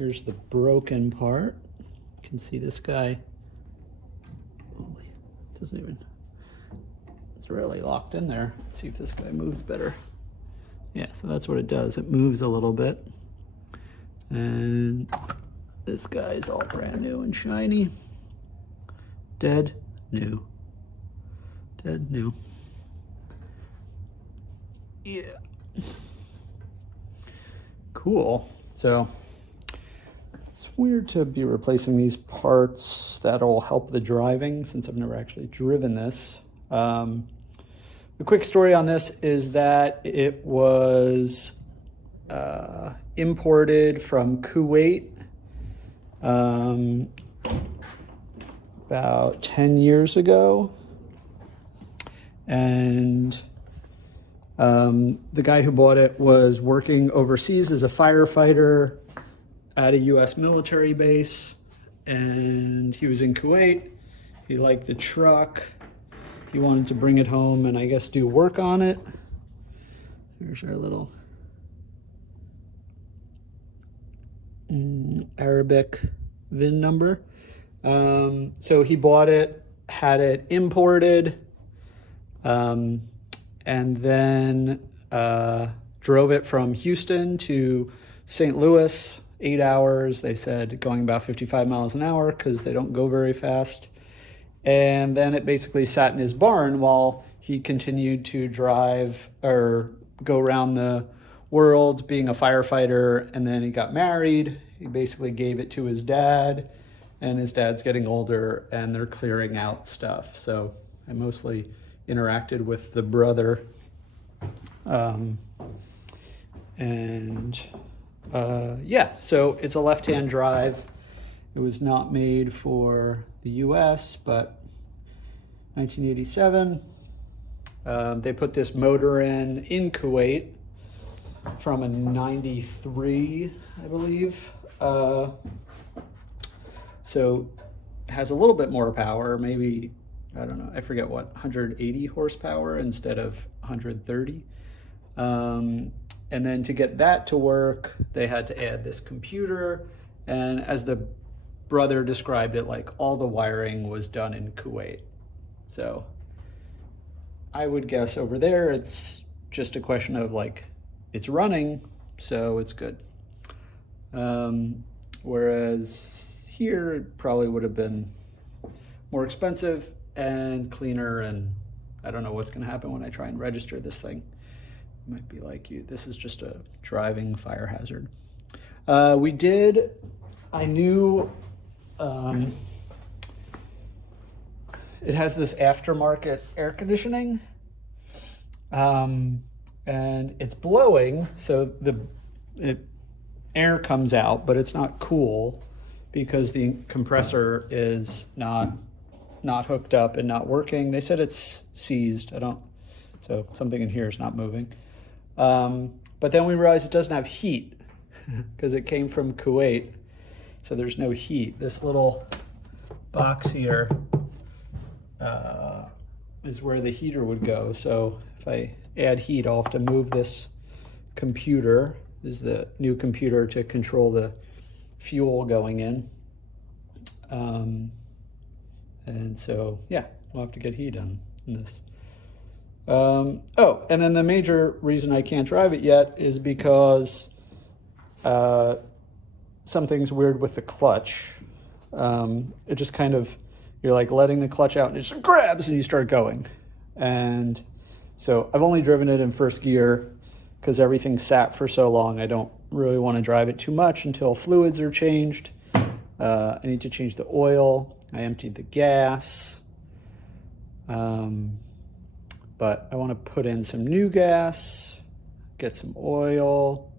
here's the broken part. You can see this guy. Holy, doesn't even, it's really locked in there. Let's see if this guy moves better. Yeah, so that's what it does. It moves a little bit. And this guy's all brand new and shiny. Dead new. Dead new. Yeah. Cool. So it's weird to be replacing these parts that'll help the driving since I've never actually driven this. The quick story on this is that it was imported from Kuwait about 10 years ago. And the guy who bought it was working overseas as a firefighter at a US military base, and he was in Kuwait. He liked the truck. He wanted to bring it home and I guess do work on it. There's our little Arabic VIN number. So he bought it, had it imported, and then drove it from Houston to St. Louis, 8 hours. They said going about 55 miles an hour because they don't go very fast. And then it basically sat in his barn while he continued to drive or go around the world being a firefighter. And then he got married. He basically gave it to his dad, and his dad's getting older and they're clearing out stuff. So I mostly interacted with the brother. Yeah, so it's a left-hand drive. It was not made for the US, but 1987. They put this motor in Kuwait from a 93, I believe. So it has a little bit more power, maybe, I don't know, I forget what, 180 horsepower instead of 130. And then to get that to work, they had to add this computer. And as the brother described it, like all the wiring was done in Kuwait. So I would guess over there, it's just a question of like, it's running, so it's good. Whereas here, it probably would have been more expensive and cleaner, and I don't know what's gonna happen when I try and register this thing. It might be like, this is just a driving fire hazard. I knew it has this aftermarket air conditioning, and it's blowing, so air comes out, but it's not cool because the compressor is not hooked up and not working. They said it's seized. So something in here is not moving. But then we realized it doesn't have heat because it came from Kuwait. So there's no heat. This little box here is where the heater would go. So if I add heat, I'll have to move this computer. This is the new computer to control the fuel going in. And so, yeah, we'll have to get heat on this. Oh, and then the major reason I can't drive it yet is because something's weird with the clutch. It just kind of, you're like letting the clutch out and it just grabs and you start going. And so I've only driven it in first gear because everything sat for so long. I don't really want to drive it too much until fluids are changed. I need to change the oil. I emptied the gas. But I want to put in some new gas, get some oil.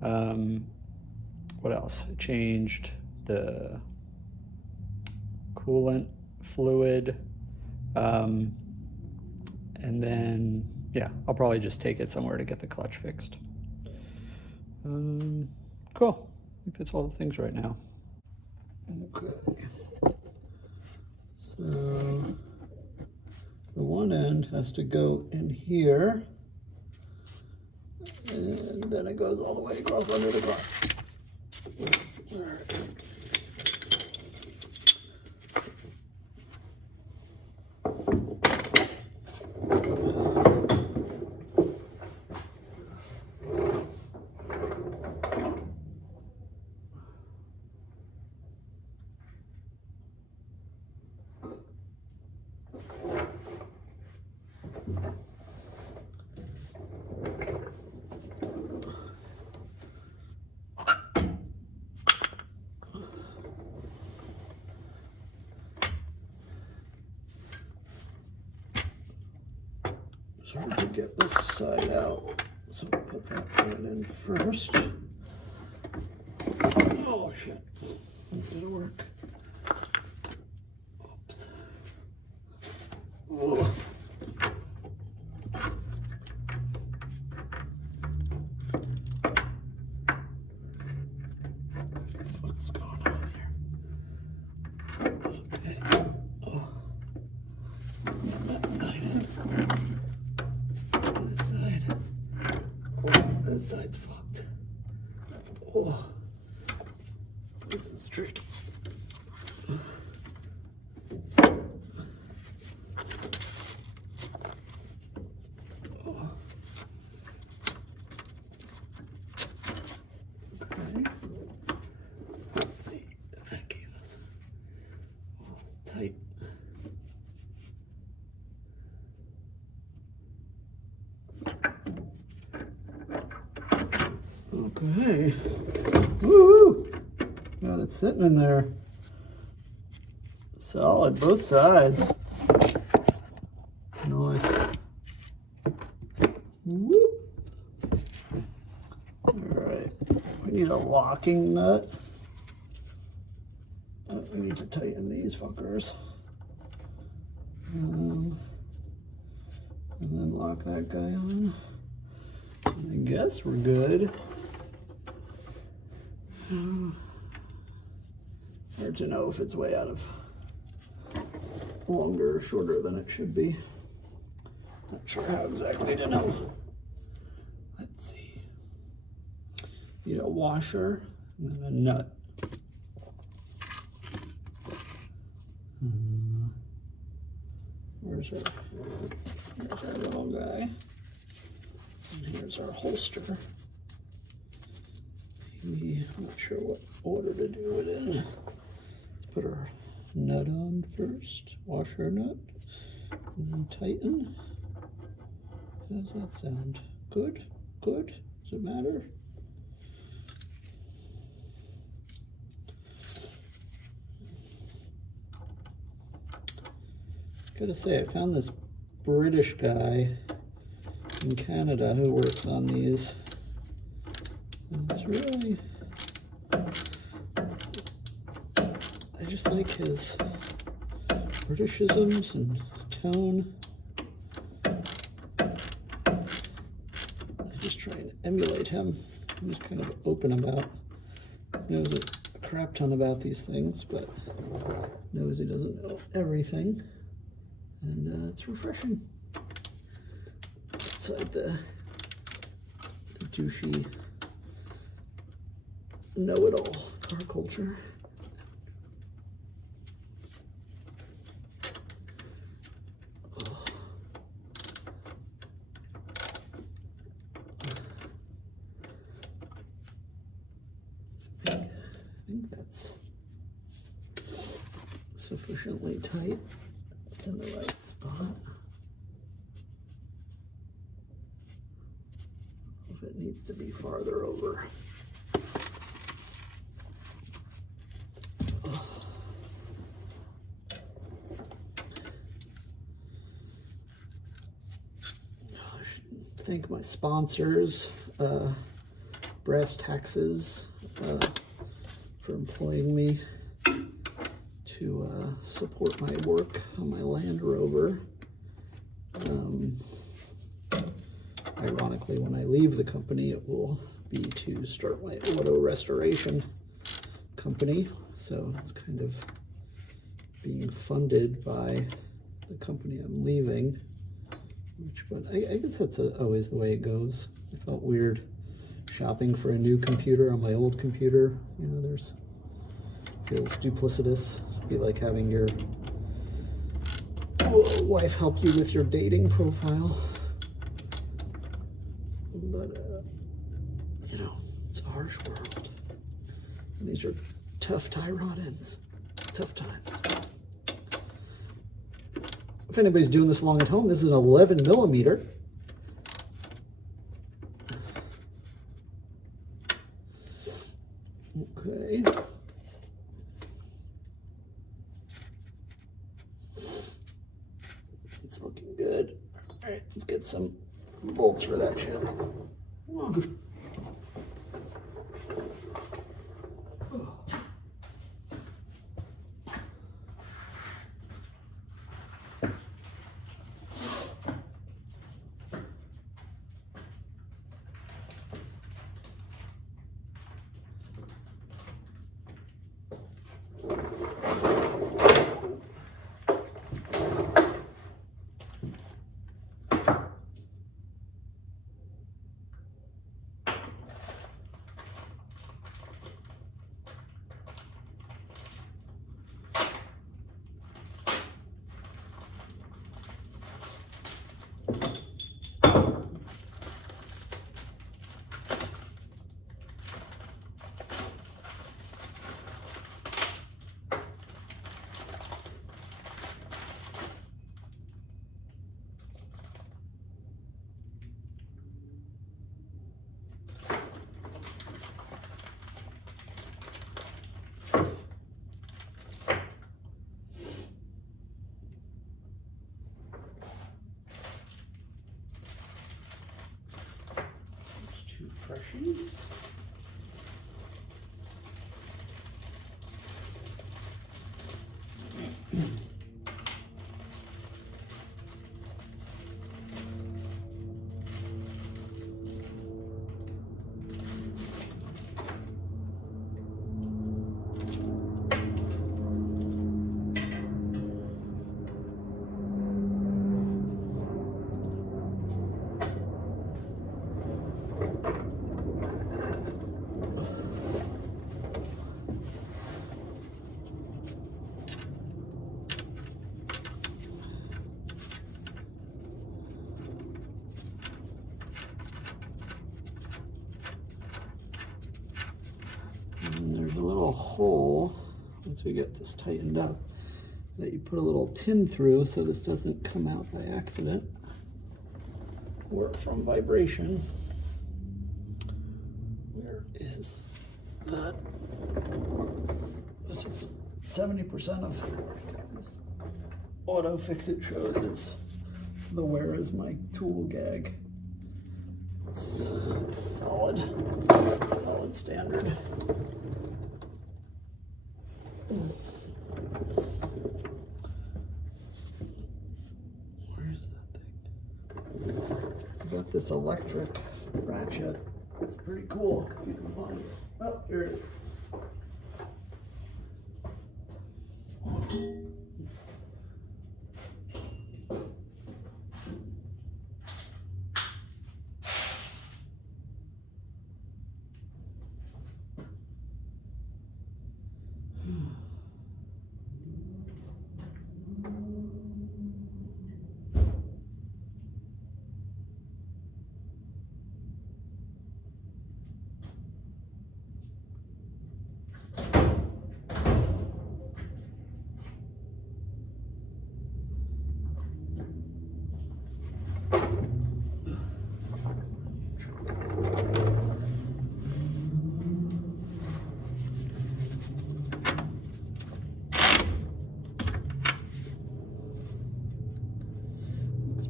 What else? I changed the coolant fluid. And then, yeah, I'll probably just take it somewhere to get the clutch fixed. Cool. I think that's all the things right now. Okay. So the one end has to go in here, and then it goes all the way across under the car. All right. So we can get this side out. So we'll put that side in first. Oh shit, that didn't work. Oops. Ugh. What's going on here? Okay. Oh. That side in. This side. Oh, this side's fucked. Oh, this is tricky. Oh. Okay. Let's see if that gave us. Oh, it's tight. Okay. Woo! Got it sitting in there. Solid, both sides. Nice. Whoop. Alright. We need a locking nut. We need to tighten these fuckers. And then lock that guy on. I guess we're good. Hard to know if it's way out of longer or shorter than it should be. Not sure how exactly to know. Let's see. Need a washer and then a nut. Where's our little guy? And here's our holster. Maybe, I'm not sure what order to do it in. Let's put our nut on first, washer nut, and then tighten. How does that sound? Good? Good? Does it matter? Gotta say, I found this British guy in Canada who works on these. And it's really, I just like his Britishisms and tone. I just try and emulate him. I'm just kind of open about, knows a crap ton about these things, but knows he doesn't know everything. And it's refreshing. Outside the douchey know-it-all car culture. Oh. I think that's sufficiently tight. It's in the right spot. If it needs to be farther over. Thank my sponsors, Brass Taxes, for employing me to support my work on my Land Rover. Ironically, when I leave the company, it will be to start my auto restoration company. So it's kind of being funded by the company I'm leaving. But I guess that's always the way it goes. I felt weird shopping for a new computer on my old computer. You know, there's feels duplicitous. It'd be like having your wife help you with your dating profile. But, you know, it's a harsh world. And these are tough tie rod ends. Tough times. If anybody's doing this along at home, this is an 11 millimeter. Okay. It's looking good. All right, let's get some bolts for that shit. Freshies. And there's a little hole, once we get this tightened up, that you put a little pin through so this doesn't come out by accident or from vibration. Where is that? This is 70% of this auto fix it shows. It's the where is my tool gag. It's solid standard. Where's that thing? I got this electric ratchet. It's pretty cool if you can find it. Oh, here it is.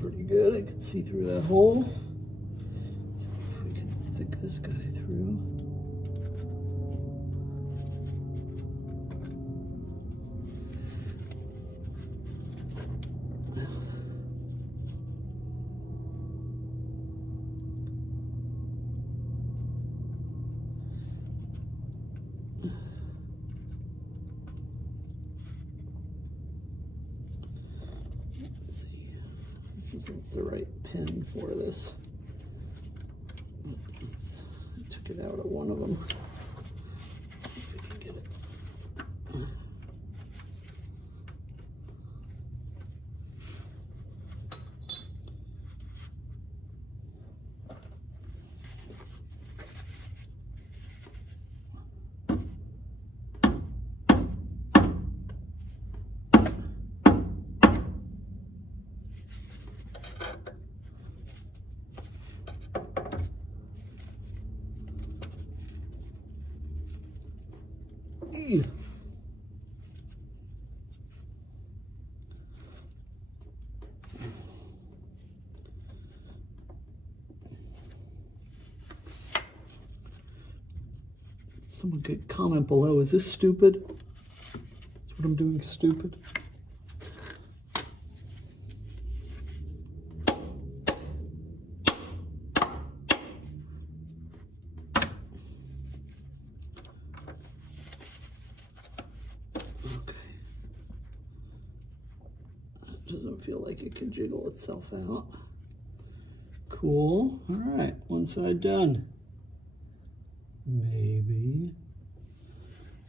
Pretty good. I can see through that hole. So if we can stick this guy through. Isn't the right pin for this. I took it out of one of them. If we can get it Whee! Someone could comment below, is this stupid? Is what I'm doing stupid? Okay. That doesn't feel like it can jiggle itself out. Cool. All right, one side done. Maybe.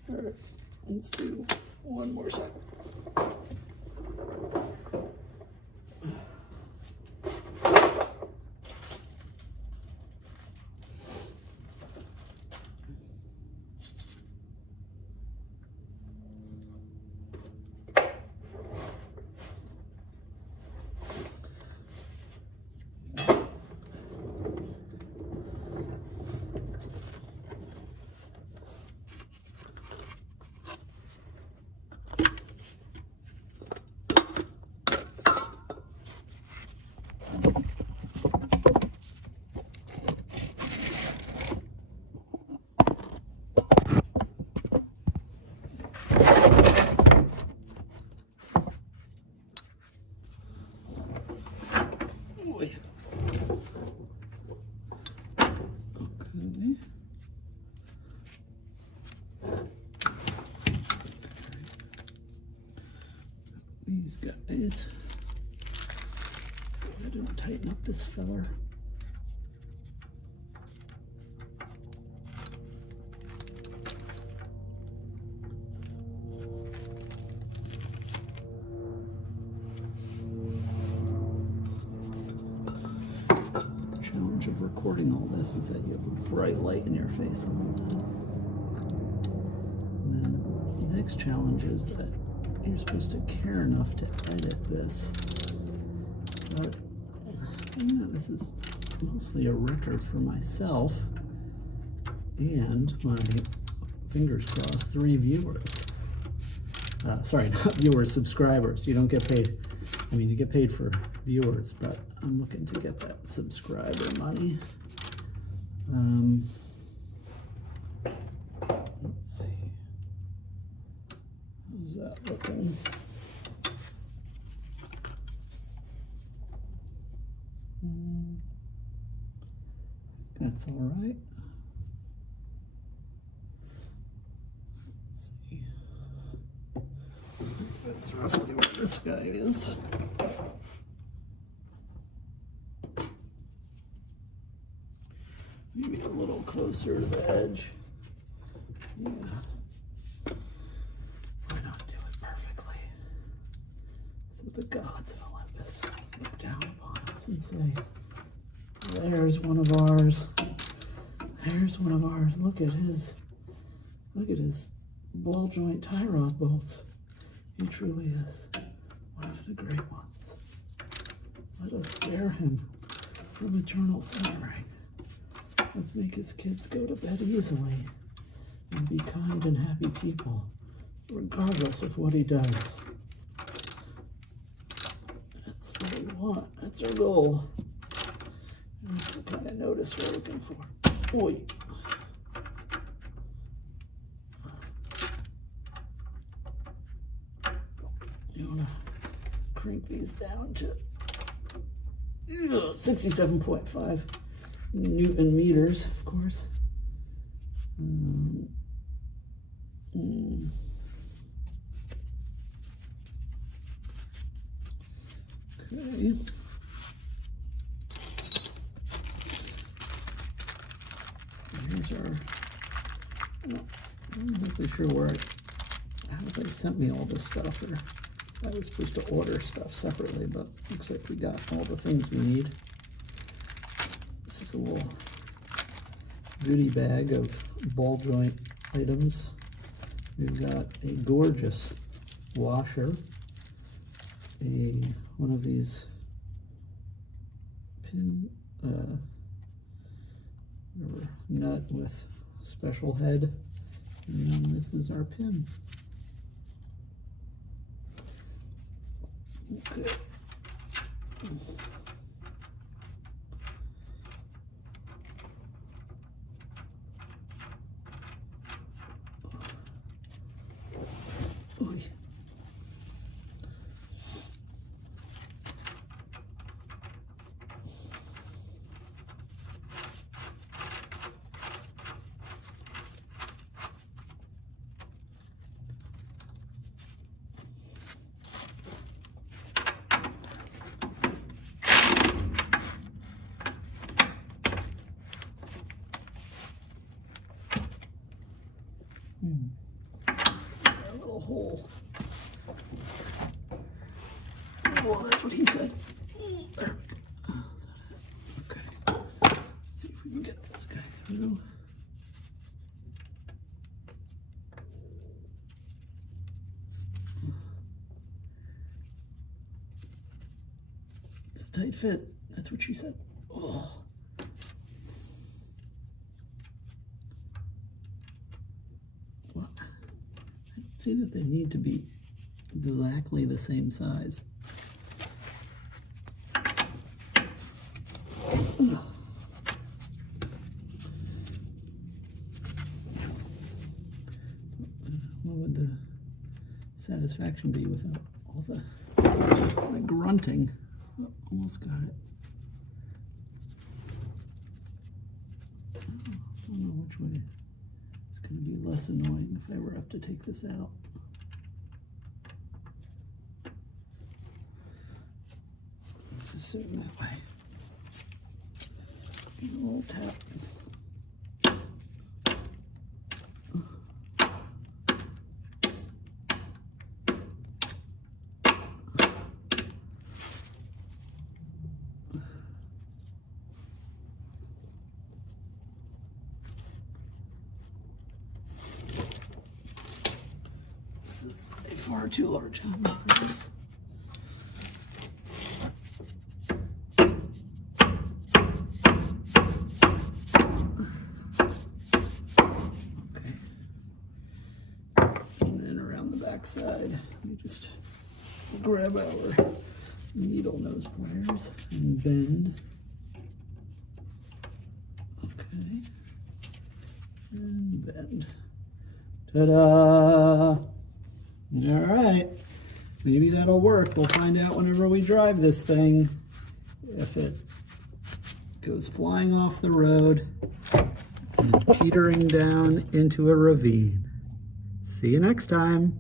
All right, let's do one more side. Boy. Okay. These guys. I didn't tighten up this feller. Challenge of recording all this is that you have a bright light in your face all the time. And then the next challenge is that you're supposed to care enough to edit this. But yeah, this is mostly a record for myself and my, fingers crossed, 3 viewers. Sorry, not viewers, subscribers. You don't get paid. I mean, you get paid for viewers, but I'm looking to get that subscriber money. Let's see. How's that looking? That's all right. Let's see. That's roughly where this guy is. Maybe a little closer to the edge. Yeah. Why not do it perfectly? So the gods of Olympus look down upon us and say, there's one of ours. There's one of ours. Look at his ball joint tie rod bolts. He truly is one of the great ones. Let us spare him from eternal suffering. Let's make his kids go to bed easily and be kind and happy people, regardless of what he does. That's what we want. That's our goal. That's the kind of notice we're looking for. Oi. You want to crank these down to 67.5 Newton meters, of course. Okay. Here's our, I'm not exactly sure where how they sent me all this stuff, or I was supposed to order stuff separately, but looks like we got all the things we need. This is a little goodie bag of ball joint items. We've got a gorgeous washer, one of these pin nut with special head And then this is our pin. Okay. Oy. A little hole. Oh, that's what he said. There we go. Oh, is that it? Okay. Let's see if we can get this guy through. It's a tight fit. That's what she said. Oh. Well, I don't see that they need to be exactly the same size. What would the satisfaction be without all the grunting? Oh, almost got it. I don't know which way. It's going to be less annoying if I ever have to take this out. Let's assume that way. A little tap. This is a far too large hammer for this. Side. We just grab our needle nose pliers and bend. Okay. And bend. Ta-da! All right. Maybe that'll work. We'll find out whenever we drive this thing if it goes flying off the road and teetering down into a ravine. See you next time.